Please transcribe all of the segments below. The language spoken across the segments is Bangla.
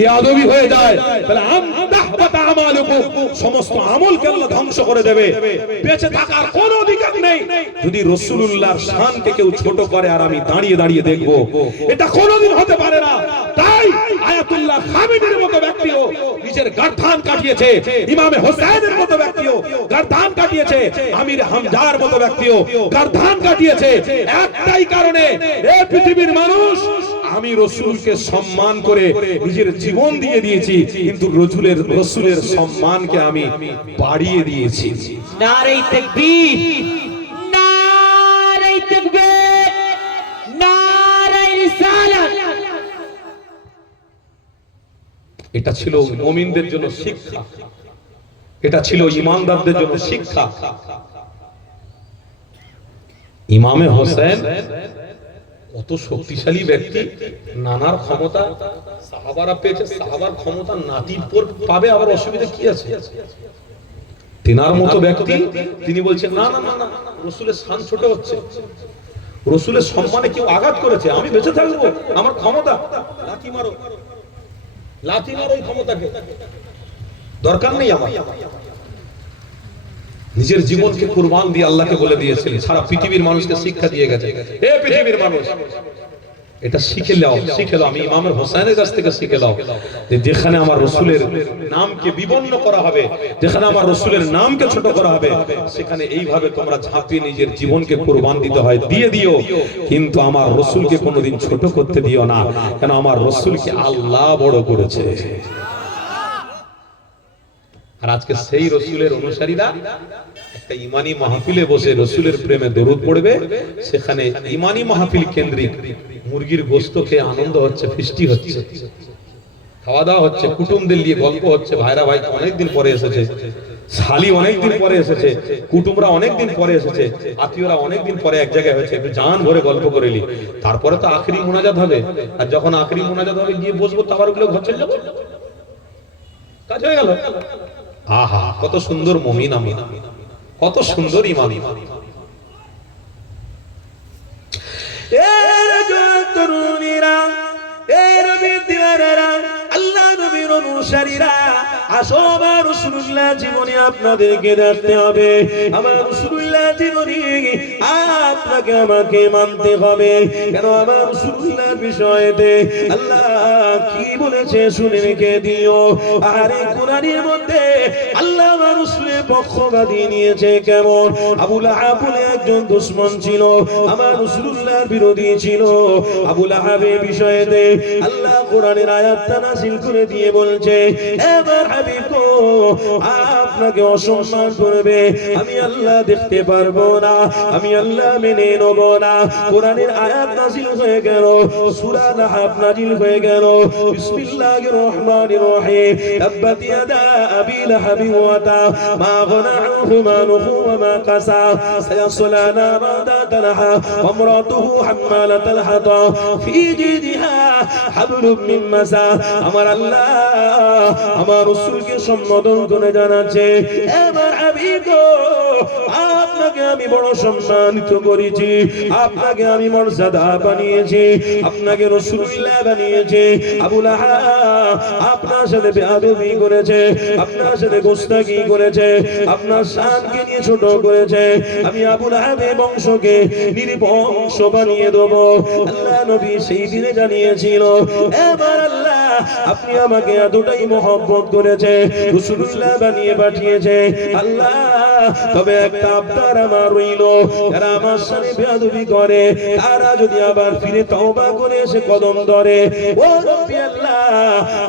বেয়াদবি হয়ে যায় তাহলে আমতাহবাতা আমালুকুম, সমস্ত আমলকে আল্লাহ ধ্বংস করে দেবে। বেঁচে থাকার কোনো অধিকার নেই যদি রাসূলুল্লাহর শানকে কেউ ছোট করে আর আমি দাঁড়িয়ে দাঁড়িয়ে দেখব, এটা কোনোদিন হতে পারে না। তাই আয়াতুল্লাহ খামেনির মতো ব্যক্তিও নিজের গর্দান কাটিয়েছে, ইমামে হোসেনের মতো ব্যক্তিও গর্দান কাটিয়েছে, আমির হামজার মতো ব্যক্তিও গর্দান কাটিয়েছে। একটাই কারণে, এই পৃথিবীর মানুষ আমি রাসূলকে সম্মান করে নিজের জীবন দিয়ে দিয়েছি, কিন্তু রাসূলের সম্মানকে আমি বাড়িয়ে দিয়েছি। নারে তাকবীর, নারে তাকবীর, নারে রিসালাত। এটা ছিল মুমিনদের জন্য শিক্ষা, এটা ছিল ঈমানদারদের জন্য শিক্ষা। ইমামে হোসেন কত শক্তিশালী ব্যক্তি, নানার ক্ষমতা সাহাবারা পেয়েছে, সাহাবার ক্ষমতা নাতি পাবে, আবার অসুবিধা কি আছে? তিনার মতো ব্যক্তি তিনি বলছেন না না না না, রাসূলের শান ছোট হচ্ছে, রাসূলের সম্মানে কেউ আঘাত করেছে, আমি বেঁচে থাকবো, আমার ক্ষমতা, লাথি মারো, লাথি মারো এই ক্ষমতাকে, দরকার নেই আমার। নিজের জীবনকে কুরবান দিয়ে আল্লাহকে বলে দিয়েছিলেন, সারা পৃথিবীর মানুষকে শিক্ষা দিয়ে গেছে। হে পৃথিবীর মানুষ, এটা শিখে নাও, শিখে নাও, আমি ইমাম হোসেনের কাছ থেকে শিখে নাও যে যেখানে আমার রাসূলের নামকে বিবন্ন করা হবে, যেখানে আমার রাসূলের নামকে ছোট করা হবে, সেখানে এইভাবে তোমরা ঝাঁপিয়ে নিজের জীবনকে কুরবান দিতে হয়, দিয়ে দিও, কিন্তু আমার রাসূলকে কোনোদিন ছোট করতে দিও না, কারণ আমার রাসূলকে আল্লাহ বড় করেছে। আর আজকে সেই রাসূলের অনুসারীরা একটা ইমানি মাহফিলে বসে রাসূলের প্রেমে দরুদ পড়বে, সেখানে ইমানি মাহফিল কেন্দ্রিক মুরগির গোশত খেয়ে আনন্দ হচ্ছে, ফিস্টি হচ্ছে, খাওয়া দাওয়া হচ্ছে, কুটুমদের নিয়ে গল্প হচ্ছে, ভাইরা ভাই অনেকদিন পরে এসেছে, শালি অনেকদিন পরে এসেছে, কুটুমরা অনেকদিন পরে এসেছে, আত্মীয়রা অনেকদিন পরে এক জায়গায় হয়েছে, একটু জান ভরে গল্প করেলি, তারপরে তো আখরি মোনাজাত হবে, আর যখন আখরি মোনাজাত হবে গিয়ে বসবো, তাবারুকগুলো ঘর চলে যাবো, কাজ হয়ে গেল। আহা, কত সুন্দর মুমিন আমি, কত সুন্দর ইমাম। আল্লাহ নবীর অনুসারীরা, আসো আমার রাসূলুল্লাহ জীবনী আপনাদেরকে দেখতে হবে, আমার রাসূলুল্লাহ জীবনী আপনাকে আমাকে মানতে হবে। কেন? আমার রাসূলুল্লাহর বিষয়েতে আল্লাহ কি বলেছে শুনে রেখে দিও। আর এই কোরআনের মধ্যে আল্লাহ আমার রাসূলের পক্ষপাতী নিয়েছে কেমন? আবু লাহাব বলে একজন দুশমন ছিল, আমার রাসূলুল্লাহর বিরোধী ছিল। আবু লাহাবের বিষয়েতে আল্লাহ কোরআনের আয়াতটা নাযিল করে দিয়ে বলছে, এবার হাবিব গো, আপনাকে অসম্মান করবে, আমি আল্লাহ দেখতে পারবো না, আমি আল্লাহ মেনে নেব না। কোরআনের আয়াত নাযিল হয়ে গেল, সূরা লাহাব নাযিল হয়ে গেল, বিসমিল্লাহির রহমানির রহিম, তাব্বাত ইয়াদা আবি লাহাব ওয়া তা মা গনা আনহু মালুহু ওয়া মা কাসা সায়াসলা নারান যাতা লাহা ওয়া ইমরাতুহু হাম্মালাতাল হাতাব ফি জিদিহা হাবলুম মিন মাসা। আমার আল্লাহ আমার রাসূলকে সম্বোধন করে জানাচ্ছে, এবার হাবিব গো, আপনাকে আমি বড় সম্মানিত করেছি, আপনাকে আমি মর্যাদা বানিয়েছি, আপনাকে রাসূলুল্লাহ বানিয়েছি। আবু লাহাব আপনার সাথে বেয়াদবি করেছে, আপনার সাথে গোস্তাকি করেছে, আপনার শানকে নিয়ে ছোট করেছে, আমি আবু লাহাবের বংশকে নির্বংশ বানিয়ে দেব। আল্লাহ নবী সেই দিনে জানিয়েছিল। এবার আল্লাহ আপনি আমাকে এতটাই মহব্বত করেছে, রাসূলুল্লাহ বানিয়ে পাঠিয়েছে আল্লাহ, তবে একটা আবদার আমার রইল, যারা আমার সাথে বেয়াদবি করে তারা যদি আবার ফিরে তওবা করে এসে কদম ধরে, ও রব্বি আল্লাহ,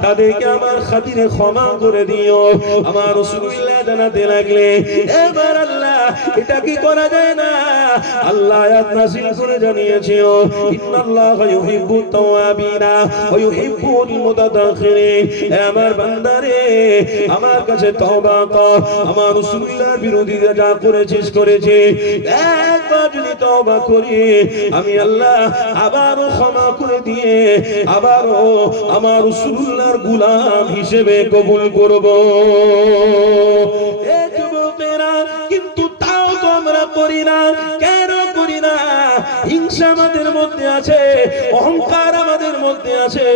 তাদেরকে আমার খাতিরে ক্ষমা করে দিও। আমার রাসূলুল্লাহ জানাতে লাগলে, এবার আল্লাহ এটা কি করা যায় না? আল্লাহ আয়াত নাযিল করে জানিয়েছিল, ইন্নাল্লাহা ইউহিব্বুত তাওয়াবিনা ওয়া ইউহিব্বুল মুতাতাখিরিন। আমার বান্দারে, আমার কাছে তওবা কর, আমার রাসূলুল্লাহর বিরোধীরা যা করেছিস করেছে, একবার যদি তওবা করি আমি আল্লাহ আবারও ক্ষমা করে দিয়ে আবারও আমার রাসূলুল্লাহর গোলাম হিসেবে কবুল করব। এ যুবকেরা, কিন্তু তাও তো আমরা করি না। কেন করি না? হিংসা আমাদের মধ্যে আছে, অহংকার আমাদের মধ্যে আছে।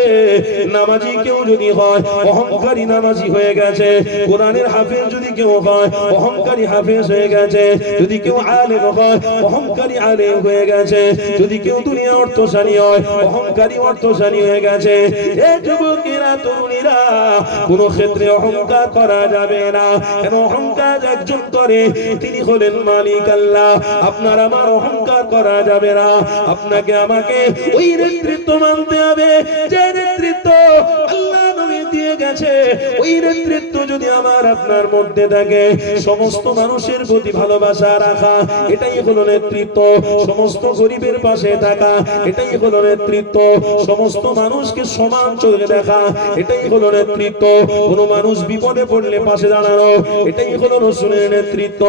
নামাজি কেউ যদি হয় অহংকারী নামাজি হয়ে গেছে, কোরআনের হাফেজ যদি কেউ হয় অহংকারী হাফেজ হয়ে গেছে, যদি কেউ আলেম হয় অহংকারী আলেম হয়ে গেছে, যদি কেউ দুনিয়া অর্থশালী হয় অহংকারী অর্থশালী হয়ে গেছে। এ যুবকেরা তরুণীরা, কোন ক্ষেত্রে অহংকার করা যাবে না। কেন অহংকার একজন করে, তিনি হলেন মালিক আল্লাহ। আপনার আমার অহংকার করা যাবে না। আপনাকে আমাকে ওই নেতৃত্ব মানতে হবে যে নেতৃত্ব আল্লাহ নবী দিয়ে গেছে। ওই নেতৃত্ব যদি আমার আপনার মধ্যে থাকে, সমস্ত মানুষের প্রতি ভালোবাসা রাখা, এটাই হলো নেতৃত্ব। সমস্ত গরিবের পাশে থাকা, এটাই হলো নেতৃত্ব। সমস্ত মানুষকে সমান চোখে দেখা, এটাই হলো নেতৃত্ব। কোন মানুষ বিপদে পড়লে পাশে দাঁড়ানো, এটাই হলো রাসূলের নেতৃত্ব।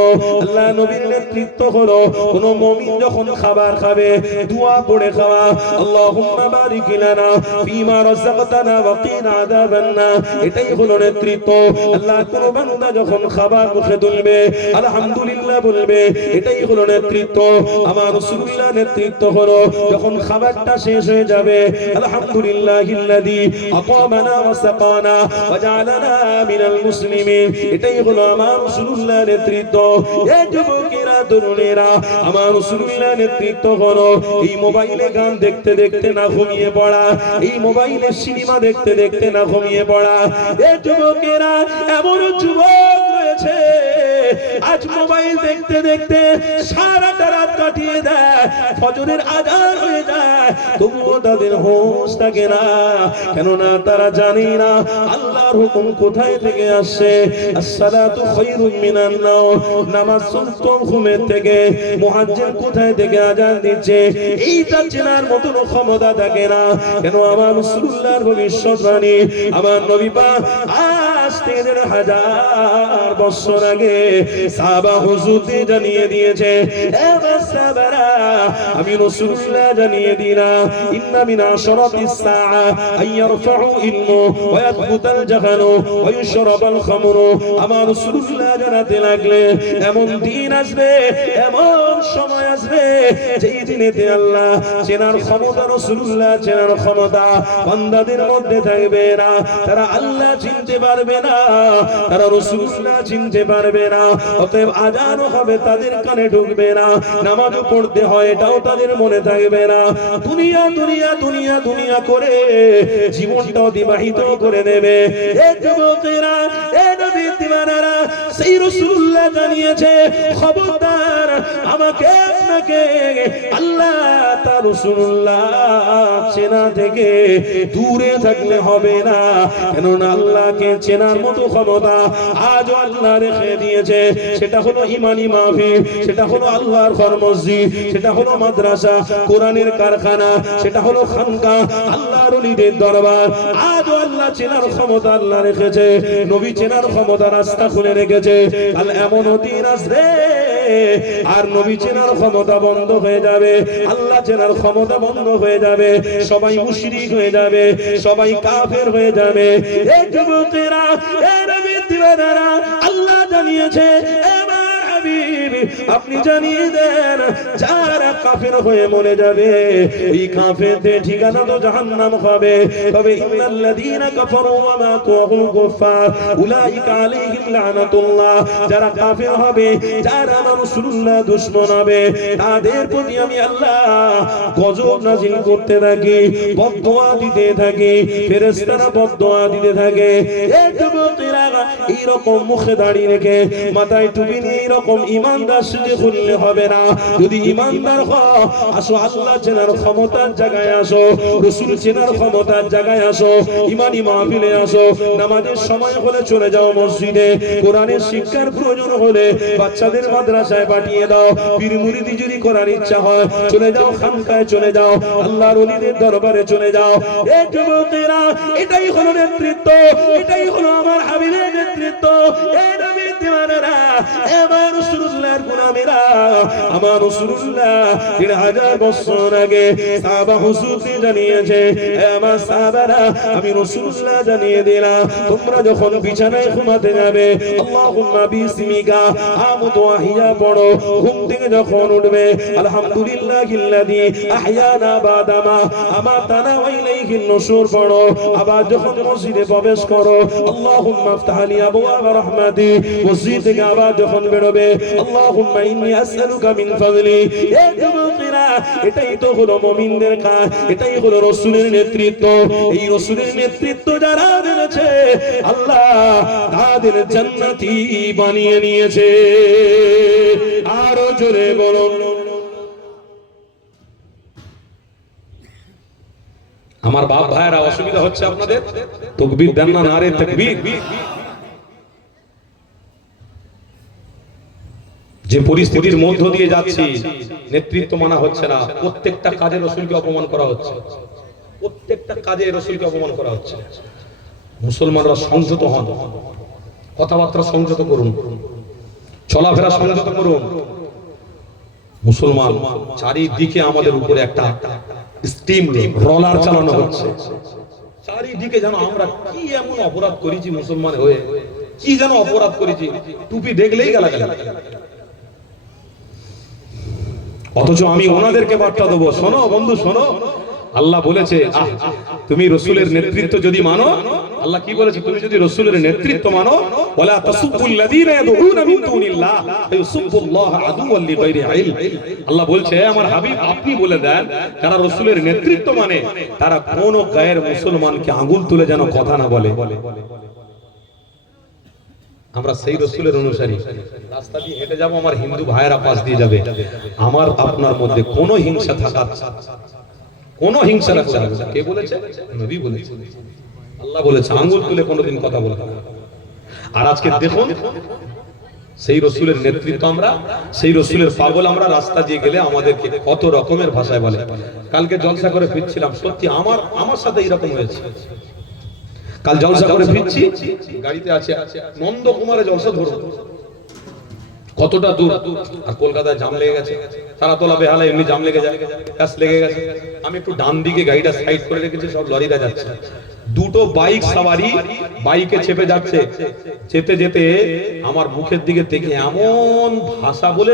আল্লাহ নবীর নেতৃত্ব হলো কোন মুমিন যখন খাবার খাবে দোয়া পড়ে খাওয়া, আল্লাহুম্মা বারিক লানা ফীমা রাযাকতানা ওয়া কিনা আযাবান নার, এটাই হলো নেতৃত্ব। আল্লাহ কোন বান্দা যখন খাবার মুখে তুলবে আলহামদুলিল্লাহ বলবে, এটাই হলো নেতৃত্ব। আমার রাসূলুল্লাহ নেতৃত্ব হলো যখন খাবারটা শেষ হয়ে যাবে আলহামদুলিল্লাহিল্লাযী আকামানা ওয়া সাকানা ওয়া জাআলানা মিনাল মুসলিমিন, এটাই হলো আমার রাসূলুল্লাহ নেতৃত্ব। এই যুবকেরা তরুণেরা, আমার রাসূলুল্লাহ নেতৃত্ব হলো এই মোবাইলে গান দেখতে দেখতে না ঘুমিয়ে পড়া, এই মোবাইলে সিনেমা দেখতে দেখতে না ঘুমিয়ে পড়া। এই যুবকেরা, এমন যুবক রয়েছে আজ মোবাইল দেখতে দেখতে সারাটা রাত কাটিয়ে দেয়, ফজরের আজান হয়ে যায়, তবুও তাদের হোশ থাকে না। কেননা তারা জানে না আল্লাহর হুকুম কোথায় থেকে আসছে। আসসালাতু খায়রুম মিনান নাওম, নামাজ উত্তম ঘুমের থেকে। মুয়াজ্জিন কোথায় থেকে আজান দিচ্ছে এইটা চেনার মতো ক্ষমতা থাকে না। কেন আমার রাসূলুল্লাহর ভবিষ্যৎবাণী, আমার নবী পাক আজ থেকে ১,৫০০ বছর আগে সাহাবা হুজুরদের জানিয়ে দিয়েছে, এ সাহাবারা, আমি রাসূলুল্লাহ জানিয়ে দিলাম, ইন্না মিন আশরাতিস সাআ আইয়ারফাউ ইলমু ওয়া ইয়াথবুতাল জাহালু ওয়া ইউশরাবাল খামরু। আমার রাসূলুল্লাহ জানাতে লাগলে এমন দিন আসবে, এমন সময় আসবে, যেই দিনেতে আল্লাহ চেনার ক্ষমতা, রাসূলুল্লাহ চেনার ক্ষমতা বান্দাদের মধ্যে থাকবে না। তারা আল্লাহ চিনতে পারবে না, তারা রাসূলুল্লাহ চিনতে পারবে না। অতএব আজানও হবে তাদের কানে ঢুকবে না, নামাজও পড়তে হয় এটাও তাদের মনে থাকবে না। দুনিয়া দুনিয়া দুনিয়া দুনিয়া করে জীবনটা অতিবাহিত করে দেবে। এ যুবকেরা, এ নবীর দিওয়ানারা, সেই রাসূলুল্লাহ জানিয়েছে, খবরদার আমাকে আপনাকে আল্লাহ তার রাসূলুল্লাহ চেনা থেকে দূরে থাকলে হবে না। কেননা আল্লাহকে চেনার মতো ক্ষমতা আজও আল্লাহ রেখে দিয়েছে। সেটা হলো ইমানি মাহফিল, সেটা হলো আল্লাহর ঘর মসজিদ, সেটা হলো মাদ্রাসা, কোরআনের কারখানা, সেটা হলো খানকা, আল্লাহর ওলিদের দরবার। আজও আল্লাহ চেনার ক্ষমতা আল্লাহ রেখেছে, নবী চেনার ক্ষমতা রাস্তা খুলে রেখেছে। কাল এমন দিন আসবে আর নবী চেনার ক্ষমতা বন্ধ হয়ে যাবে, আল্লাহ চেনার ক্ষমতা বন্ধ হয়ে যাবে, সবাই মুশরিক হয়ে যাবে, সবাই কাফের হয়ে যাবে। এই যুবকেরা, এই নবীর দিওয়ানারা, আল্লাহ জানিয়েছে, আমার হাবিব আপনি জানিয়ে দেন, যারা কাফের হয়ে মরে যাবে এই কাফেরদের ঠিকানা তো জাহান্নাম হবে। তবে ইন্নাল্লাযীনা কাফারু ওয়া মাতু ওয়া হুম কুফার উলাইকা আলাইহিম লানাতুল্লাহ, যারা কাফের হবে, যারা রাসূলুল্লাহ দুশমন হবে, তাদের প্রতি আমি আল্লাহ গজব নাযিল করতে থাকি, বদদোয়া দিতে থাকি, ফেরেশতারা বদদোয়া দিতে থাকে। এই যুবকেরা, এইরকম মুখে দাঁড়িয়ে রেখে মাথায় টুপি নিয়ে এইরকম ইমানদার সেজে ঘুরলে হবে না। যদি ইমানদার হও, আসো আল্লাহ চেনার ক্ষমতার জায়গায় আসো, রাসূল চেনার ক্ষমতার জায়গায় আসো, ইমানি মাহফিলে আসো। নামাজের সময় হলে চলে যাও মসজিদে, কোরআনের শিক্ষার প্রয়োজন হলে বাচ্চাদের মাদ্রাসায় পাঠিয়ে দাও, পীর মুরিদি যদি করার ইচ্ছা হয় চলে যাও খানকায়, চলে যাও আল্লাহর ওলিদের দরবারে চলে যাও। এই যুবকেরা, এটাই হলো নেতৃত্ব, এটাই হলো আমার হাবিবের নেতৃত্ব। এই নবীর দিওয়ানা দিওয়ানারা, আমার রাসূলুল্লাহর গোলামেরা, আমার রাসূলুল্লাহ 3000 বছর আগে সাহাবা হুজুরকে জানিয়েছে, আমার সাহাবারা আমি রাসূলুল্লাহ জানিয়ে দিলাম, তোমরা যখন বিছানায় ঘুমাতে যাবে আল্লাহুম্মা বিসমিকা আমুতু আহিয়া পড়ো, ঘুম থেকে যখন উঠবে আলহামদুলিল্লাহিল্লাযী আহইয়ানা বাদামা আমাতানা ওয়া ইলাইহিন নুশুর পড়ো, আবার যখন মসজিদে প্রবেশ করো আল্লাহুম্মা ইফতাহ লি আবওয়াব রাহমাতি, মসজিদ থেকে আবার যখন বেরোবে আল্লাহুম্মা ইন্নী আসআলুকা মিন ফাযলি। এই যুবকেরা, এটাই তো হলো মুমিনদের কাজ, এটাই হলো রাসূলের নেতৃত্ব। এই রাসূলের নেতৃত্ব যারা মেনেছে আল্লাহ তাদের জান্নাতি বানিয়ে নিয়েছে। আরো জোরে বলুন। আমার বাপ ভাইরা অসুবিধা হচ্ছে আপনাদের? তাকবীর দেন না, নারে তাকবীর। যে পরিস্থিতির মধ্য দিয়ে যাচ্ছি, নেতৃত্ব মানা হচ্ছে না, প্রত্যেকটা কাজে রাসূলকে অপমান করা হচ্ছে, প্রত্যেকটা কাজে রাসূলকে অপমান করা হচ্ছে। মুসলমানরা সংযত হন, কথাবার্তা সংযত করুন, চলাফেরা সংযত করুন। মুসলমান চারিদিকে আমাদের উপরে একটা স্টিম রোলার চালানো হচ্ছে, চারিদিকে যেন আমরা কি এমন অপরাধ করেছি মুসলমান হয়ে, কি যেন অপরাধ করেছি, টুপি দেখলেই গালাগালি। অথচ আমি ওনাদেরকে বার্তা দেবো, শোনো বন্ধু শোনো, আল্লাহ বলেছে তুমি রাসূলের নেতৃত্ব যদি মানো, আল্লাহ কি বলেছে, তুমি যদি রাসূলের নেতৃত্ব মানো, ওয়ালা তাসুবুল্লাযীনা ইয়াদউনা মিন দুনিল্লাহ ফায়ুসুবুল্লাহ আদুওয়াল লিগাইরি ইলম। আল্লাহ বলছে আমার হাবিব আপনি বলে দেন, যারা রাসূলের নেতৃত্ব মানে তারা কোন গায়ের মুসলমানকে আঙ্গুল তুলে যেন কথা না বলে। আমরা সেই রাসূলের অনুসারী, রাস্তা দিয়ে হেঁটে যাব, আমার হিন্দু ভাইয়েরা পাশ দিয়ে যাবে, আমার আপনার মধ্যে কোনো হিংসা থাকার, কোনো হিংসা রাখতে হবে না। কে বলেছে? নবী বলেছে, আল্লাহ বলেছে আঙ্গুল তুলে কোনোদিন কথা বলতে হবে। আর আজকে দেখুন সেই রাসূলের নেতৃত্ব আমরা, সেই রাসূলের পাগল আমরা, রাস্তা দিয়ে গেলে আমাদেরকে কত রকমের ভাষায় বলে। কালকে জলসা করে ফিরছিলাম, সত্যি আমার সাথে এরকম হয়েছে। কাল জলসা করে ফিরছি, গাড়িতে আছে নন্দকুমারে জলসা ধরো, কতটা দূর, আর কলকাতায় জাম লেগে গেছে, তারাতলা বেহালা এমনি জাম লেগে যায়, গ্যাস লেগে গেছে। আমি একটু ডান দিকে গাড়িটা সাইড করে রেখেছি, সব লরিরা যাচ্ছে, দুটো বাইক সাওয়ারি বাইকে চেপে যাচ্ছে, যেতে যেতে আমার মুখের দিকে দেখে এমন ভাষা বলে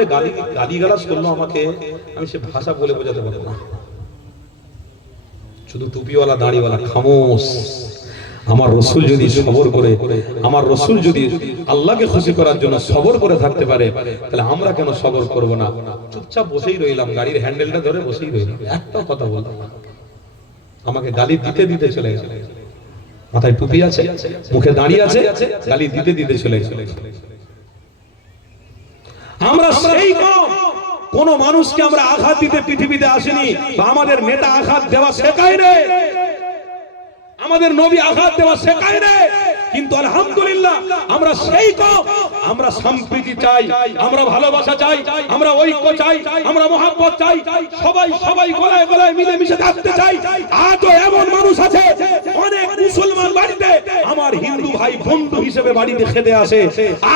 গালিগালাজ করলো আমাকে, আমি সে ভাষা বলে বোঝাতে পারবো না। শুধু টুপিওয়ালা দাড়িওয়ালা খামোশ। আমার রাসূল যদি সবর করে, আমার রাসূল যদি আল্লাহকে খুশি করার জন্য সবর করে থাকতে পারে, তাহলে আমরা কেন সবর করব না? চুপচাপ বসেই রইলাম, গাড়ির হ্যান্ডেলটা ধরে বসেই রইলাম, একটাও কথা বললাম না। আমাকে গালি দিতে দিতে চলে গেল, মাথায় টুপি আছে, মুখে দাঁড়ি আছে, গালি দিতে দিতে চলে গেল। আমরা সেই কোন মানুষকে আমরা আঘাত দিতে পৃথিবীতে আসেনি, বা আমাদের নেতা আঘাত দেওয়া শেখায় রে, আমাদের নবী আঘাত দেওয়া শেখায় রে। কিন্তু আলহামদুলিল্লাহ আমরা সেই আমরা সম্প্রীতি চাই, আমরা ভালোবাসা চাই, আমরা ঐক্য চাই, আমরা মহব্বত চাই, সবাই গলায় গলায় মিলে মিশে থাকতে চাই। আজও এমন মানুষ আছে, অনেক মুসলমান বাড়িতে আমার হিন্দু ভাই বন্ধু হিসেবে বাড়িতে খেতে আসে।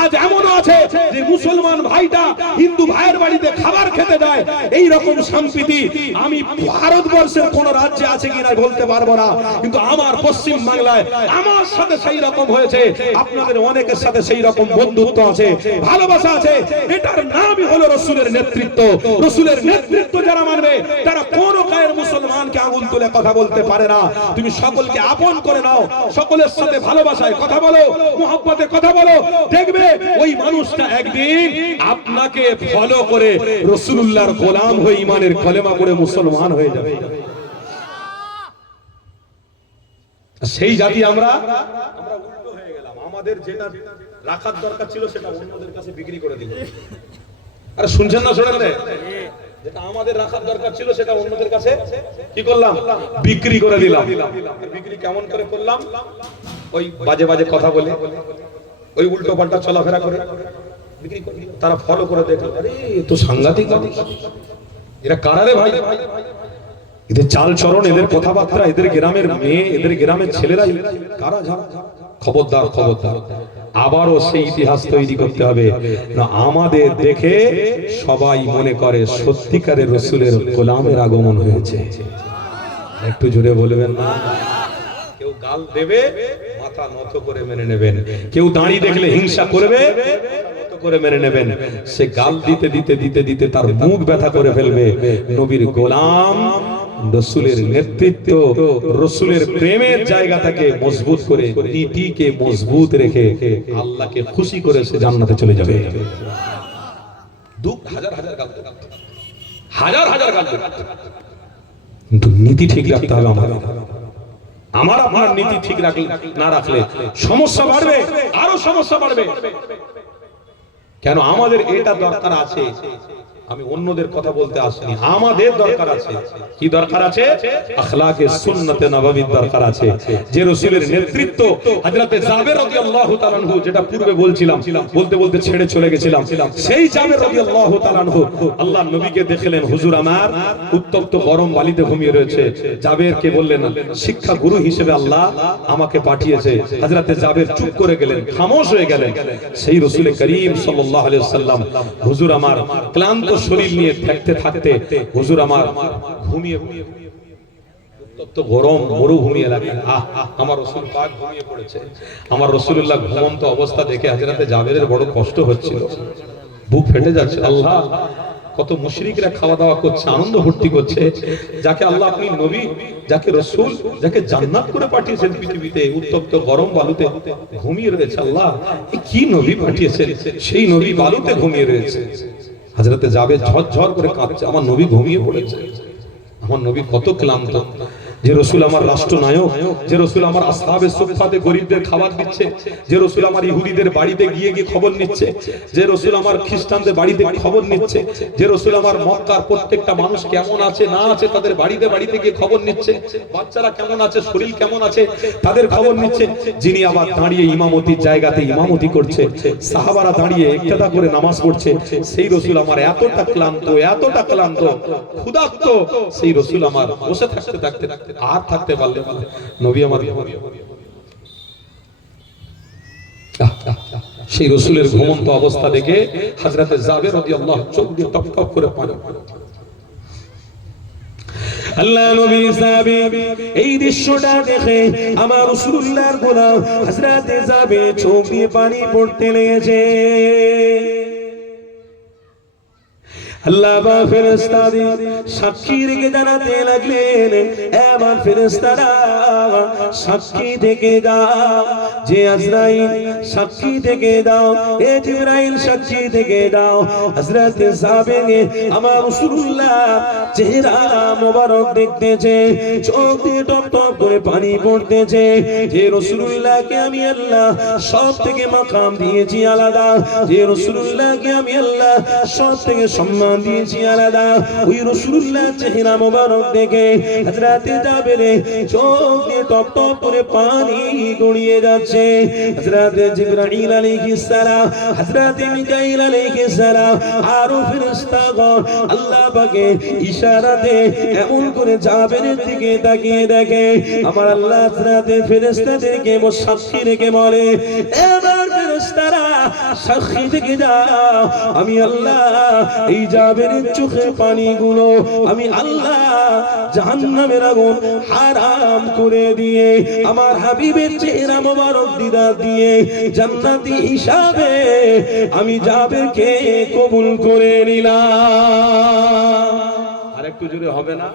আজ এমনও আছে যে মুসলমান ভাইটা হিন্দু ভাইয়ের বাড়িতে খাবার খেতে যায়। এই রকম সম্প্রীতি আমি ভারতবর্ষের কোন রাজ্যে আছে কিনা বলতে পারবো না, কিন্তু আমার পশ্চিম বাংলায় আমার সাথে সেই রকম হয়েছে, আপনাদের অনেকের সাথে সেই রকম বন্ধুত্ব আছে, ভালোবাসা আছে। এটার নামই হলো রাসূলের নেতৃত্ব। রাসূলের নেতৃত্ব যারা মানবে তারা কোন গায়ের মুসলমানকে আঙুল তুলে কথা বলতে পারে না। তুমি সকলকে আপন করে নাও, সকলের সাথে ভালোবাসায় কথা বলো, মহব্বতে কথা বলো, দেখবে ওই মানুষটা একদিন আপনাকে ফলো করে রাসূলুল্লাহর গোলাম হয়ে ঈমানের কলেমা পড়ে মুসলমান হয়ে যাবে। সেই জাতি আমরা উল্টো হয়ে গেলাম, আমাদের যেটা রাখার দরকার ছিল সেটা অন্যদের কাছে বিক্রি করে দিল। আরে শুনছেন না? শোনেন না? যেটা আমাদের রাখার দরকার ছিল সেটা অন্যদের কাছে কি করলাম? বিক্রি করে দিলাম। বিক্রি কেমন করে করলাম? ওই বাজে বাজে কথা বলে, ওই উল্টো পাল্টা চলাফেরা করে বিক্রি করে দিলাম। তারা ফলো করে দেখলো, আরে তো সাংঘাতিক মানুষ, এরা কারা রে ভাই? এদের চাল চরণ, এদের কথাবার্তা, এদের গ্রামের মেয়ে, এদের গ্রামের ছেলেরাই কারা জানা। খবরদার খবরদার, আবারও সেই ইতিহাস তৈরি করতে হবে না। আমাদের দেখে সবাই মনে করে সত্যিকারের রসুলের গোলামের আগমন হয়েছে। একটু জোরে বলবেন না? কেউ গাল দেবে, মাথা নত করে মেনে নেবেন। কেউ দাঁড়িয়ে দেখলে হিংসা করবে, নত করে মেনে নেবেন। সে গাল দিতে দিতে দিতে দিতে তার মুখ ব্যথা করে ফেলবে। নবীর গোলাম, রসুলের নেতৃত্ব, রসুলের প্রেমের জায়গাটাকে মজবুত করে, নীতিকে মজবুত রেখে আল্লাহকে খুশি করে সে জান্নাতে চলে যাবে। হাজার হাজার গাল, হাজার হাজার গাল, কিন্তু নীতি ঠিক রাখতে হবে। আমার আপনার নীতি ঠিক না রাখলে সমস্যা বাড়বে, আরো সমস্যা বাড়বে। কেন আমাদের এটা দরকার আছে। আমি অন্যদের কথা বলতে আসিনি, আমাদের দরকার আছে। কি দরকার আছে? আখলাকে সুন্নতে নববীর দরকার আছে। যে রাসূলের নেতৃত্ব হযরতে জাবের রাদিয়াল্লাহু তাআলা আনহু, যেটা পূর্বে বলছিলাম, বলতে বলতে ছেড়ে চলে গেছিলাম, সেই জাবের রাদিয়াল্লাহু তাআলা আনহু আল্লাহর নবীকে দেখলেন, হুজুর আমার উত্তপ্ত গরম বালিতে ঘুমিয়ে রয়েছে। জাবেরকে বললেন, শিক্ষা গুরু হিসেবে আল্লাহ আমাকে পাঠিয়েছে। হযরতে জাবের চুপ করে গেলেন, খামোশ হয়ে গেলেন। সেই রাসূল করিম সাল্লাল্লাহু আলাইহি ওয়াসাল্লাম, হুজুর আমার ক্লান্ত শরীর নিয়ে থাকতে থাকতে হুজুর আমার ঘুমিয়ে, উত্তপ্ত গরম মরুভূমি এলাকায় আমার রাসূল পাক ঘুমিয়ে পড়েছে। আমার রাসূলুল্লাহ ঘুমন্ত অবস্থা দেখে হযরতে জাবেরের বড় কষ্ট হচ্ছিল, বুক ফেটে যাচ্ছে। আল্লাহ, কত মুশরিকরা খাওয়া দাওয়া করছে, আনন্দ ফুর্তি করছে, যাকে আল্লাহ আপনি নবী, যাকে রাসূল, যাকে জান্নাত করে পাঠিয়েছেন পৃথিবীতে, উত্তপ্ত গরম বালুতে ঘুমিয়ে রয়েছে। আল্লাহ, কি নবী পাঠিয়েছেন, সেই নবী বালুতে ঘুমিয়ে রয়েছে। হযরতে জাবের ঝরঝর করে কাঁদছে, আমার নবী ঘুমিয়ে পড়েছে। আমার নবী কত ক্লান্ত। যে রাসূল আমার রাষ্ট্রনায়ক, যে রাসূল আমার আসহাবে সুফফাতে গরিবদের খাবার দিচ্ছে, যে রাসূল আমার ইহুদিদের বাড়িতে গিয়ে গিয়ে খবর নিচ্ছে, যে রাসূল আমার খ্রিস্টানদের বাড়িতে খবর নিচ্ছে, যে রাসূল আমার মক্কার প্রত্যেকটা মানুষ কেমন আছে না আছে তাদের বাড়িতে বাড়িতে গিয়ে খবর নিচ্ছে, বাচ্চারা কেমন আছে, শরীর কেমন আছে তাদের খবর নিচ্ছে, যিনি আবার দাঁড়িয়ে ইমামতির জায়গাতে ইমামতি করছে, সাহাবারা দাঁড়িয়ে ইক্তেদা করে নামাজ পড়ছে, সেই রাসূল আমার এতটা ক্লান্ত, এতটা ক্লান্ত, ক্ষুধার্ত, সেই রাসূল আমার বসে থাকতে থাকতে আর থাকতে পারলে নবী আমার সেই রাসূলের ঘুমন্ত অবস্থা দেখে হযরতে জাবের রাদিয়াল্লাহু চোখ দিয়ে টপ টপ করে পানি। আল্লাহ নবী সাহাবী এই দৃশ্যটা দেখে আমার রাসূলুল্লাহর গোলাম হযরতে জাবের চোখ দিয়ে পানি পড়তে লেগেছে। আল্লাহ বা ফেরেশতাদের সাক্ষী রেখে জানাতে লাগলেন, এবার ফেরেশতারা সাক্ষী থেকে যাও, যে আজরাইল সাক্ষী থেকে দাও, এ জিবরাইল সাক্ষী থেকে দাও। হযরতে জাবের আমার রাসূলুল্লাহ চেহারা মোবারক দেখতেছে, চোখ দিয়ে টপ টপ করে পানি পড়তেছে। যে রাসূলুল্লাহকে আমি আল্লাহ সব থেকে মাকাম দিয়েছি আলাদা, যে রাসূলুল্লাহকে আমি আল্লাহ সব থেকে সম্মান দিয়েছি আলাদা, ওই রাসূলুল্লাহ চেহারা মোবারক দেখে হযরতে জাবের চোখ দিয়ে টপ টপ করে পানি গড়িয়ে যাচ্ছে। হযরতে জিবরাইল আলাইহিস সালাম, হযরতে মিকাইল আলাইহিস সালাম, আরো ফেরেশতাগণ আল্লাহ পাকের ইশারাতে এমন করে জাবেরের দিকে তাকিয়ে দেখে। আমার আল্লাহ হযরতে ফেরেশতাদেরকে সাক্ষী রেখে বলে, এবার ফেরেশতারা সাক্ষী থেকে যাও, আমি আল্লাহ এই জাবেরের চোখের পানিগুলো আমি আল্লাহ জাহান্নামের আগুন হারাম করে দিয়ে আমার হাবিবের চেহারা মোবারক দিদার দিয়ে জান্নাতি হিসাবে আমি জাবেরকে কবুল করে নিলাম। আর একটু জোরে হবে না?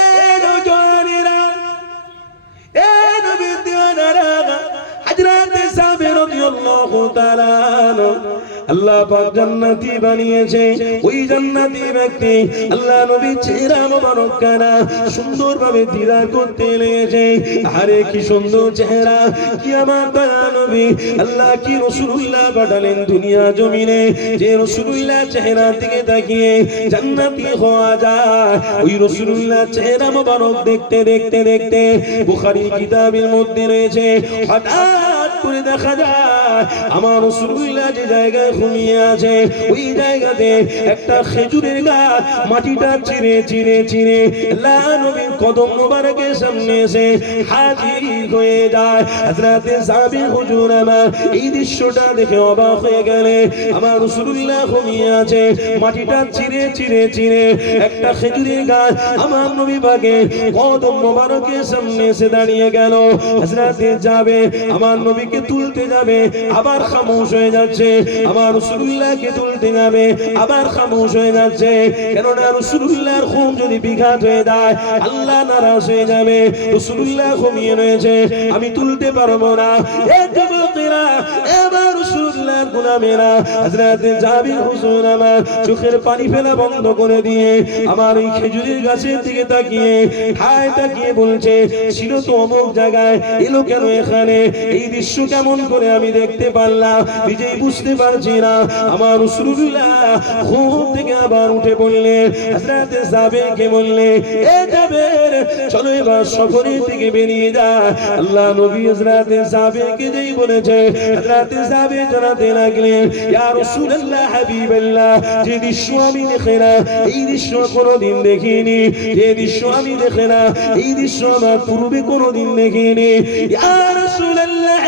এ নওজওয়ানেরা, এ নবীর দিওয়ানারা, হযরতে জাবের রাদিয়াল্লাহু তাআলা আল্লাহ পাক জান্নাতি বানিয়েছে। ওই জান্নাতি ব্যক্তি আল্লাহ নবীর চেহারা মোবারক কানা সুন্দরভাবে দিদার করতে লেগেছে। আরে কি সুন্দর চেহারা, কি আমার দয়া নবী, আল্লাহ কি রাসূলুল্লাহ পাঠালেন দুনিয়া জমিনে, যে রাসূলুল্লাহ চেহারার দিকে তাকিয়ে জান্নাতি হওয়া যায়। ওই রাসূলুল্লাহ চেহারা মোবারক দেখতে দেখতে দেখতে বুখারী কিতাবের মধ্যে রয়েছে, হঠাৎ করে দেখা যায় আমার রাসূলুল্লাহ যে জায়গায় ঘুমিয়ে আছে ওই জায়গাতে একটা খেজুরের গাছ মাটিটা চিরে চিরে চিরে আল্লাহ নবীর কদম মোবারকের সামনে এসে হাজির হয়ে যায়। হযরতে সাহাবী হুজুর আমার এই দৃশ্যটা দেখে অবাক হয়ে গেলেন। আমার রাসূলুল্লাহ ঘুমিয়ে আছে, মাটিটা চিরে চিরে চিরে একটা খেজুরের গাছ আমার নবী পাকের কদম মোবারকের সামনে এসে দাঁড়িয়ে গেল। হযরতে যাবে আমার নবীকে তুলতে যাবে, আবার খামোশ হয়ে যাচ্ছে। আমার রাসূলুল্লাহকে তুলতে যাবে, আবার খামোশ হয়ে যাচ্ছে। কেননা রাসূলুল্লাহর ঘুম যদি বিঘাত হয়ে যায় আল্লাহ নারাজ হয়ে যাবে। রাসূলুল্লাহ ঘুমিয়ে রয়েছে, আমি তুলতে পারবো না। এ যুবকেরা, এবার রাসূলুল্লাহর গোলামেরা হযরতে জাবির হুজুর আমার চোখের পানি ফেলা বন্ধ করে দিয়ে আমার এই খেজুরের গাছের দিকে তাকিয়ে হায় তাকিয়ে বলছে, ছিল তো অমুক জায়গায়, এলো কেন এখানে? এই দৃশ্য কেমন করে আমি দেখতে পারলাম নিজেই বুঝতে পারছি না। আমার রাসূলুল্লাহ ঘুম থেকে আবার উঠে বললেন, হযরতে জাবেরকে বললেন, এ জাবের চলো এবার সফরের দিকে বেরিয়ে যা। আল্লাহ নবী হযরতে জাবেরকে যেই বলেছে হযরতে জাবের জানাতে লাগলেন, ইয়া রাসূলুল্লাহ হাবিবাল্লাহ, যে দৃশ্য আমি দেখে না এই দৃশ্য কোনোদিন দেখিনি, যে দৃশ্য আমি দেখে না এই দৃশ্য আমার পূর্বে কোনোদিন দেখিনি। ইয়া রাসূলুল্লাহ,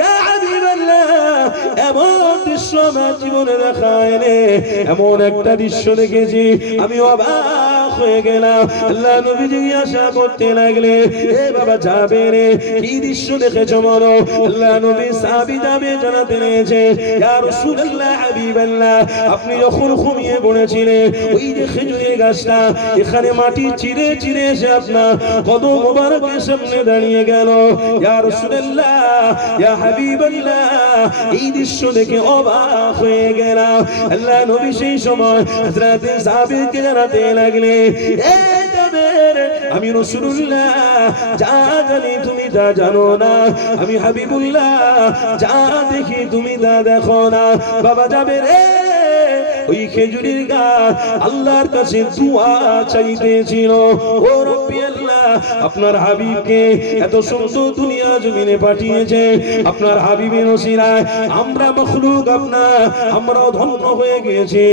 ইয়া হাবিবাল্লাহ, এমন দৃশ্য আমার জীবনে দেখা হয়নি। এমন একটা দৃশ্য দেখেছি আমি অবাক হয়ে গেলাম। আল্লাহ নবী জিজ্ঞাসা করতে লাগলেন, এ বাবা যাবে রে, কি দৃশ্য দেখেছো বলো? আল্লাহ নবী সাহাবী যাবে জানাতে নিয়েছে, ইয়া রাসূলুল্লাহ হাবিবাল্লাহ, আপনি যখন ঘুমিয়ে পড়েছিলেন ওই যে খেজুরের গাছটা এখানে মাটি চিরে চিরে এসে আপনার কদম মোবারকের সামনে দাঁড়িয়ে গেল। ইয়া রাসূলুল্লাহ, ইয়া হাবিবাল্লাহ, এই দৃশ্য দেখে অবাক হয়ে গেলাম। আল্লাহ নবী সেই সময় হযরতে সাহাবীকে জানাতে লাগলেন, এ জাবের, আমি রাসূলুল্লাহ যা জানি তুমি তা জানো না, আমি হাবিবুল্লাহ যা দেখি তুমি তা দেখো না। বাবা জাবের, ওই খেজুরের গাছ আল্লাহর কাছে দুআ চাইতেছিল, ও রব্বি আল্লাহ, আপনার হাবিবকে এত সুন্দর দুনিয়া জমিনে পাঠিয়েছে, আপনার হাবিবের ওসিলায় আমরা মখলুক আমরাও ধন্য হয়ে গিয়েছি।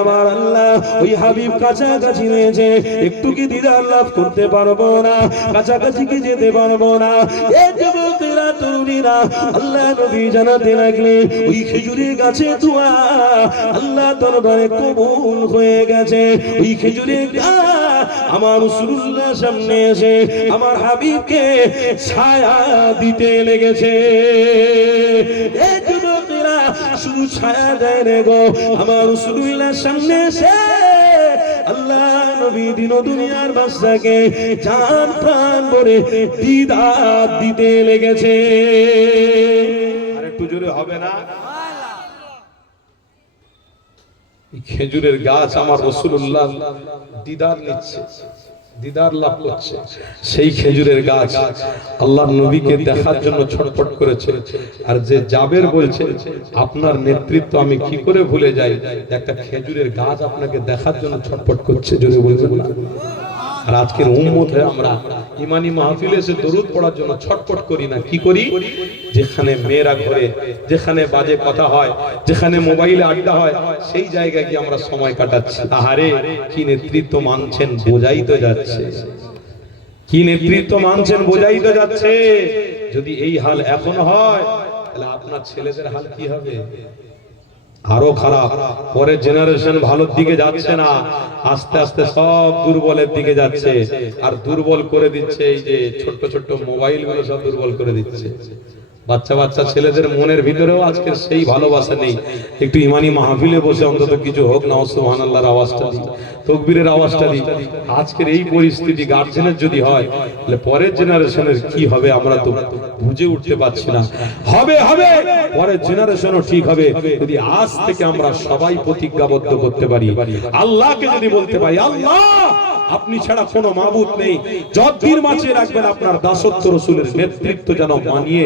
আমার আল্লাহ, ওই হাবিব কাছাকাছি রয়েছে, একটু কি দিদার লাভ করতে পারবো না? কাছাকাছি কি যেতে পারবো না? এ যুবকেরা, তরুণীরা, আল্লাহ নবী জানাতে লাগলেন, ওই খেজুরের গাছে দুআ আল্লাহ দরবারে কবুল হয়ে গেছে। ওই খেজুরের গাছ আমার রাসূলুল্লাহ সামনে এসে আমার হাবিবকে ছায়া দিতে লেগেছে। এই যুবকেরা, শুধু ছায়া দেয় না গো, আমার রাসূলুল্লাহ সামনে এসে আল্লাহ নবী দিন দুনিয়ার বাদশাকে জান প্রাণ ভরে দিদার দিতে লেগেছে। আর একটু জোরে হবে না? খেজুরের গাছ আমার রাসূলুল্লাহ দিদার নিচ্ছে, দিদার লাভ করছে। সেই খেজুরের গাছ আল্লাহর নবীকে দেখার জন্য ছটফট করেছে। আর যে জাবের বলছে, আপনার নেতৃত্ব আমি কি করে ভুলে যাই, একটা খেজুরের গাছ আপনাকে দেখার জন্য ছটফট করছে, জোরে বলবেন না? আর আজকের উম্মত হয়ে আমরা ইমানি মাহফিলে এসে দরুদ পড়ার জন্য ছটফট করি না, কি করি? যেখানে মেয়েরা ঘরে, যেখানে বাজে কথা হয়, যেখানে মোবাইলে আড্ডা হয়, সেই জায়গায় গিয়ে আমরা সময় কাটাচ্ছি। আহারে, কি নেতৃত্ব মানছেন বোঝাই তো যাচ্ছে, কি নেতৃত্ব মানছেন বোঝাই তো যাচ্ছে। যদি এই হাল এখন হয়, তাহলে আপনার ছেলেদের হাল কি হবে? আরো খারাপ। পরের জেনারেশন ভালোর দিকে যাচ্ছে না, আস্তে আস্তে সব দুর্বলের দিকে যাচ্ছে। আর দুর্বল করে দিচ্ছে এই যে ছোট্ট ছোট্ট মোবাইল গুলো, সব দুর্বল করে দিচ্ছে। বাচ্চা বাচ্চা ছেলেদের মনের ভিতরেও আজকে সেই ভালোবাসা নেই। একটু ইমানি মাহফিলে বসে অন্তত কিছু হোক না, সুবহানাল্লাহর আওয়াজটা দিই, তাকবীরের আওয়াজটা দিই। আজকের এই পরিস্থিতি গার্জেনের যদি হয়, তাহলে পরের জেনারেশনের কি হবে আমরা তো বুঝে উঠতে পারছি না। হবে হবে, পরের জেনারেশনও ঠিক হবে যদি আজ থেকে আমরা সবাই প্রতিজ্ঞাবদ্ধ করতে পারি। আল্লাহকে যদি বলতে পারি, আল্লাহ আপনি ছাড়া কোনো মাবুদ নেই, যতদিন বাঁচিয়ে রাখবেন আপনার দাসত্ব রাসূলের নেতৃত্ব যেন মানিয়ে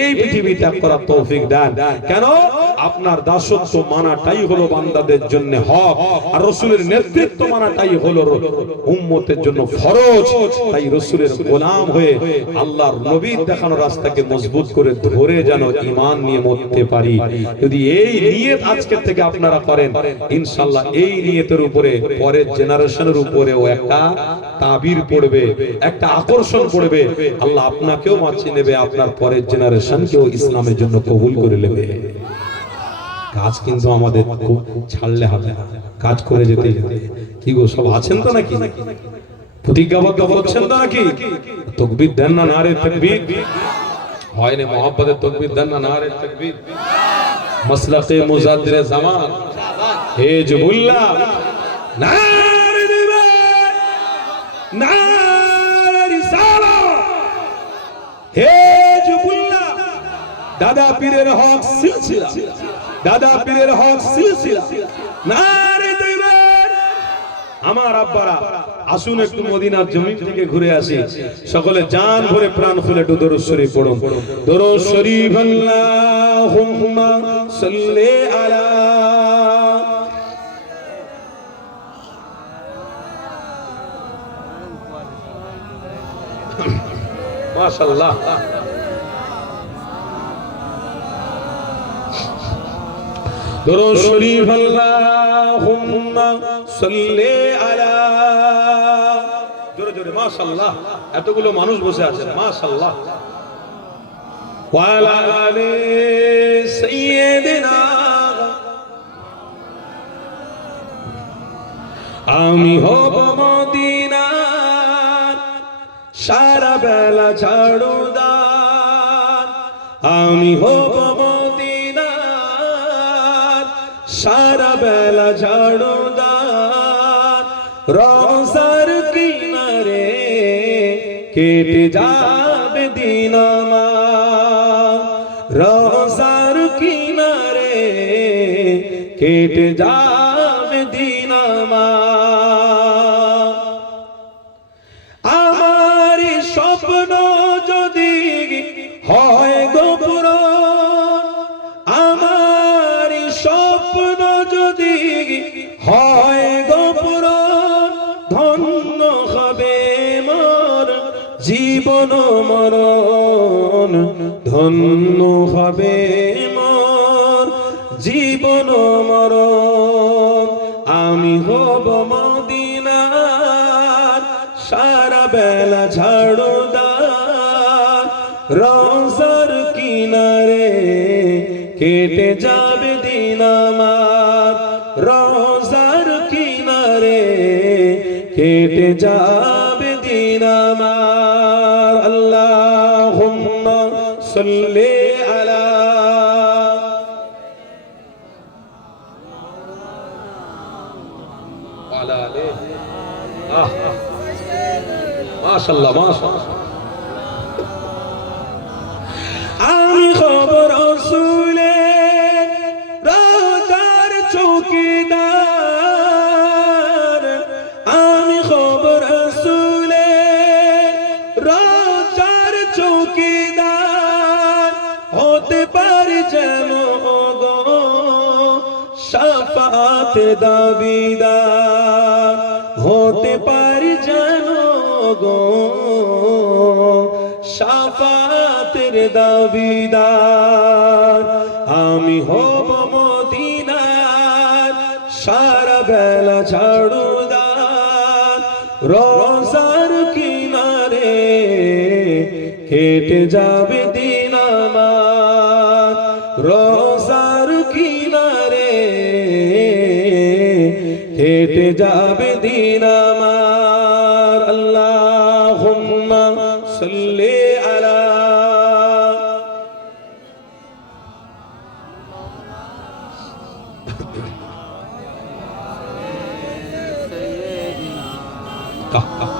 এই পৃথিবী ত্যাগ করার তৌফিক দেন। কেন? আপনার দাসত্ব মানাটাই হলো বান্দাদের জন্য হক, আর রাসূলের নেতৃত্ব মানাটাই হলো উম্মতের জন্য ফরজ। তাই রাসূলের গোলাম হয়ে আল্লাহর নবীর দেখানো রাস্তাকে মজবুত করে ধরে যেন ঈমান নিয়ে মরতে পারি। যদি এই নিয়ত আজকে থেকে আপনারা করেন, ইনশাআল্লাহ এই নিয়তের উপরে পরের জেনারেশনের উপরেও একটা তাবির পড়বে, একটা আকর্ষণ পড়বে। আল্লাহ আপনাকেও বাঁচিয়ে নেবে, আপনার পরের জেনারেশনকেও ইসলামের জন্য কবুল করে নেবে। কাজ কিন্তু আমাদের ছাড়লে হবে না, কাজ করে যেতে যেতে। কি গো, সব আছেন তো নাকি? প্রতিজ্ঞাবদ্ধ হচ্ছেন তো নাকি? তাকবীর দেন না, নারে তাকবীর। হয় না মোহাব্বতের তাকবীর দেন না, নারে তাকবীর। মাসলাকে মুজাদ্দিরে জামান হিজবুল্লাহ, নারে দিবে, নারে রিসালাত, হিজবুল্লাহ। দাদা পীরের হক সিলসিলা, দাদা পীরের হক সিলসিলা, নারে দিবে। আমার আব্বারা আসুন একটু মদিনার জমিন থেকে ঘুরে আসি, সকলে জান ভরে প্রাণ খুলে একটু দরুদ শরীফ পড়ুন। দরুদ শরীফ আল্লাহুম্মা সাল্লি আলা মাশাআল্লাহ। দরুদ শরীফ আল্লাহুম্মা সাল্লি আলা, জোরে জোরে মাশাআল্লাহ। এতগুলো মানুষ বসে আছেন, মাশাআল্লাহ। ওয়া আলা আলি সাইয়্যিদিনা, আমি হব মদিনার সারা বেলা ঝাড়ুদার, আমি হব মদিনার সারা বেলা ঝাড়ুদার। রওজার কিনারে কেটে যাবে দিন আমার, রওজার কিনারে কেটে যাবে দিন আমার। আমার স্বপ্ন যদি হয় গোপুর, আমার স্বপ্ন যদি হয় গোপুর, ধন্য হবে মোর জীবন মরণ, ধন্য হবে মোর জীবন মরণ। আমি হব মদিনার সারা বেলা ঝাড়ুদার, রওজার কিনারে কেটে যাবে দিন আমার, রওজার কিনারে কেটে যাবে দিন আমার। আল্লাহুম্মা সাল্লি আলা আলা আলি। মাশাআল্লাহ মাশাআল্লাহ। আমি খবর রাসূলের রওজার চৌকিদার, আমি খবর রাসূলের রওজার চৌকিদার, হতে পারি যেন গো শাফাআত দাবিদার, হতে পারি যেন গো শাফাতের দাবিদার। আমি হব মদিনার সারা বেলা ঝাড়ুদার, রওজার কিনারে কেটে যাবে দিন আমার, রওজার কিনারে কেটে যাবে দিন আমার। আল্লাহুম্মা সাল্লি আলা সাইয়্যিদিনা